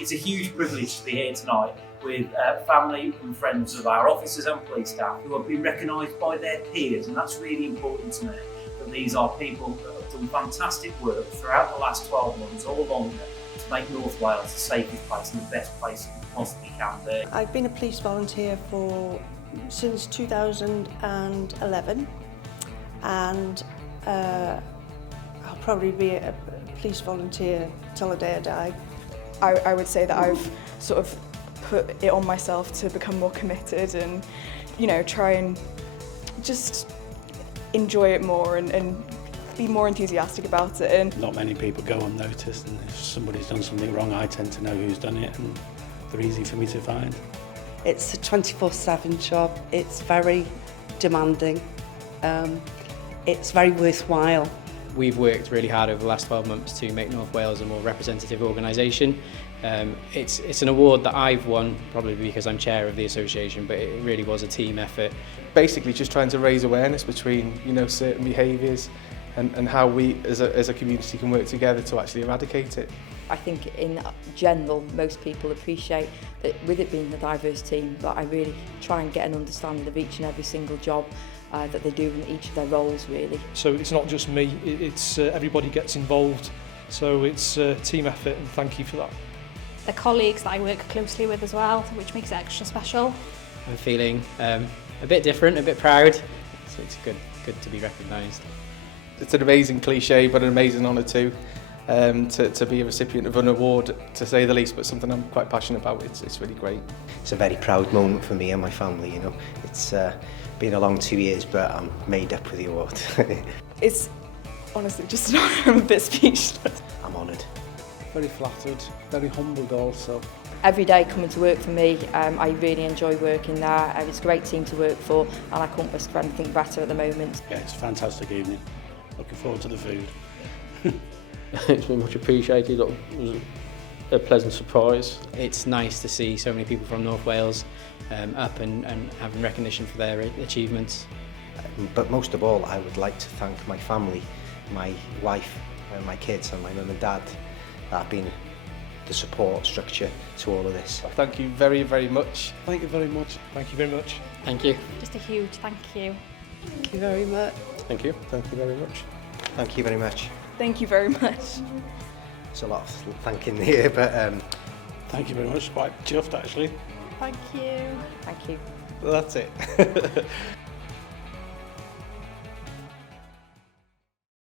It's a huge privilege to be here tonight with family and friends of our officers and police staff who have been recognised by their peers, and that's really important to me, that these are people that have done fantastic work throughout the last 12 months or longer to make North Wales the safest place and the best place it possibly can be. I've been a police volunteer since 2011, and I'll probably be a police volunteer till the day I die. I would say that I've sort of put it on myself to become more committed and, you know, try and just enjoy it more and be more enthusiastic about it. And not many people go unnoticed, and if somebody's done something wrong, I tend to know who's done it, and they're easy for me to find. It's a 24/7 job. It's very demanding. It's very worthwhile. We've worked really hard over the last 12 months to make North Wales a more representative organisation. It's an award that I've won probably because I'm chair of the association, but it really was a team effort. Basically just trying to raise awareness between, you know, certain behaviours and how we as a community can work together to actually eradicate it. I think in general most people appreciate that with it being a diverse team, that I really try and get an understanding of each and every single job that they do in each of their roles really. So it's not just me, it's everybody gets involved, so it's a team effort, and thank you for that. The colleagues that I work closely with as well, which makes it extra special. I'm feeling a bit different, a bit proud, so it's good to be recognised. It's an amazing cliche, but an amazing honour too, to be a recipient of an award, to say the least, but something I'm quite passionate about. It's really great. It's a very proud moment for me and my family, you know. It's been a long 2 years, but I'm made up with the award. it's honestly just I'm a bit speechless. I'm honoured. Very flattered, very humbled also. Every day coming to work for me, I really enjoy working there. It's a great team to work for, and I couldn't wish for anything better at the moment. Yeah, it's a fantastic evening. Looking forward to the food. It's been much appreciated. It was a pleasant surprise. It's nice to see so many people from North Wales up and having recognition for their achievements. But most of all, I would like to thank my family, my wife, my kids and my mum and dad that have been the support structure to all of this. Thank you very, very much. Thank you very much. Thank you very much. Thank you. Just a huge thank you. Thank you very much. Thank you. Thank you very much. Thank you very much. Thank you very much. There's a lot of thanking here, but Thank you very much. Quite chuffed actually. Thank you. Thank you. That's it.